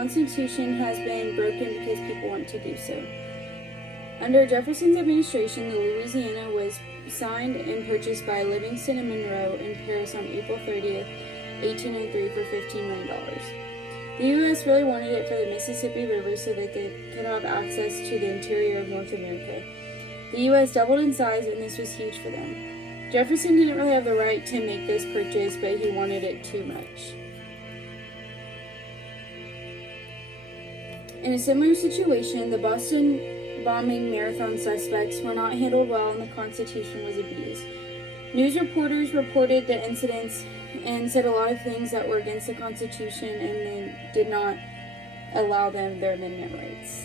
Constitution has been broken because people want to do so. Under Jefferson's administration, the Louisiana was signed and purchased by Livingston and Monroe in Paris on April 30th, 1803 for $15 million. The U.S. really wanted it for the Mississippi River so that they could have access to the interior of North America. The U.S. doubled in size, and this was huge for them. Jefferson didn't really have the right to make this purchase, but he wanted it too much. In a similar situation, the Boston bombing marathon suspects were not handled well, and the Constitution was abused. News reporters reported the incidents and said a lot of things that were against the Constitution, and then did not allow them their amendment rights.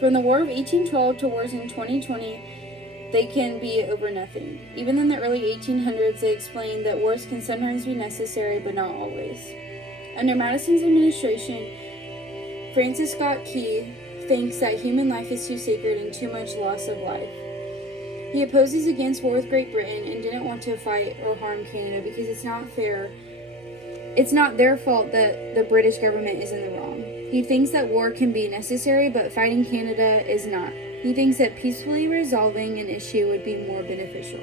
From the War of 1812 to wars in 2020, they can be over nothing. Even in the early 1800s, they explained that wars can sometimes be necessary, but not always. Under Madison's administration, Francis Scott Key thinks that human life is too sacred and too much loss of life. He opposes against war with Great Britain and didn't want to fight or harm Canada because it's not fair. It's not their fault that the British government is in the wrong. He thinks that war can be necessary, but fighting Canada is not. He thinks that peacefully resolving an issue would be more beneficial.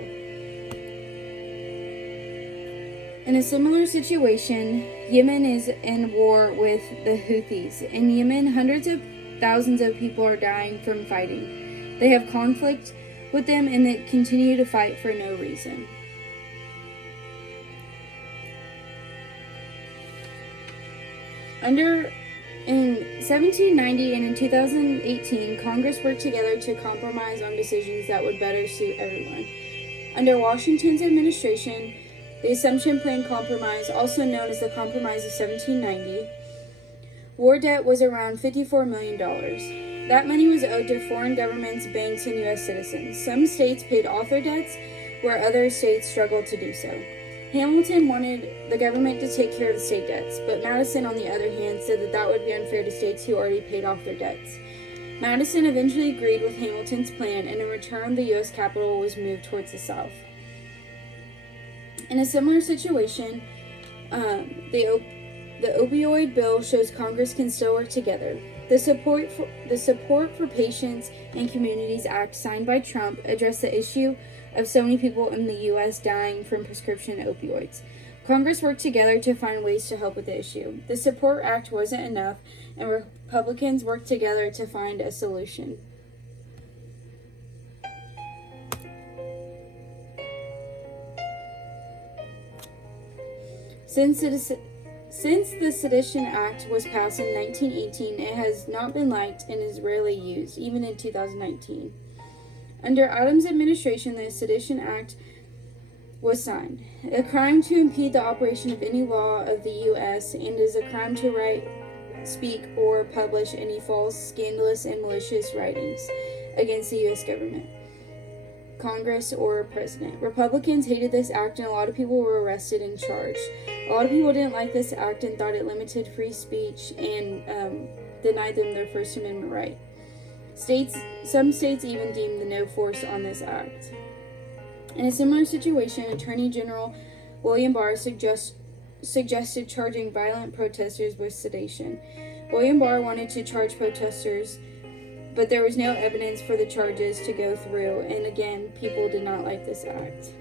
In a similar situation, Yemen is in war with the Houthis. In Yemen, hundreds of thousands of people are dying from fighting. They have conflict with them and they continue to fight for no reason. In 1790 and in 2018, Congress worked together to compromise on decisions that would better suit everyone. Under Washington's administration, the Assumption Plan Compromise, also known as the Compromise of 1790, war debt was around $54 million. That money was owed to foreign governments, banks, and U.S. citizens. Some states paid off their debts, where other states struggled to do so. Hamilton wanted the government to take care of the state debts, but Madison, on the other hand, said that that would be unfair to states who already paid off their debts. Madison eventually agreed with Hamilton's plan, and in return, the U.S. capital was moved towards the south. In a similar situation, the opioid bill shows Congress can still work together. The Support for Patients and Communities Act, signed by Trump, addressed the issue of so many people in the U.S. dying from prescription opioids. Congress worked together to find ways to help with the issue. The Support Act wasn't enough, and Republicans worked together to find a solution. Since the Sedition Act was passed in 1918, it has not been liked and is rarely used, even in 2019. Under Adams' administration, the Sedition Act was signed. A crime to impede the operation of any law of the U.S. and is a crime to write, speak, or publish any false, scandalous, and malicious writings against the U.S. government, Congress, or President. Republicans hated this act, and a lot of people were arrested and charged. A lot of people didn't like this act and thought it limited free speech and denied them their First Amendment right. Some states even deemed the no force on this act. In a similar situation, Attorney General William Barr suggested charging violent protesters with sedition. William Barr wanted to charge protesters, but there was no evidence for the charges to go through, and again, people did not like this act.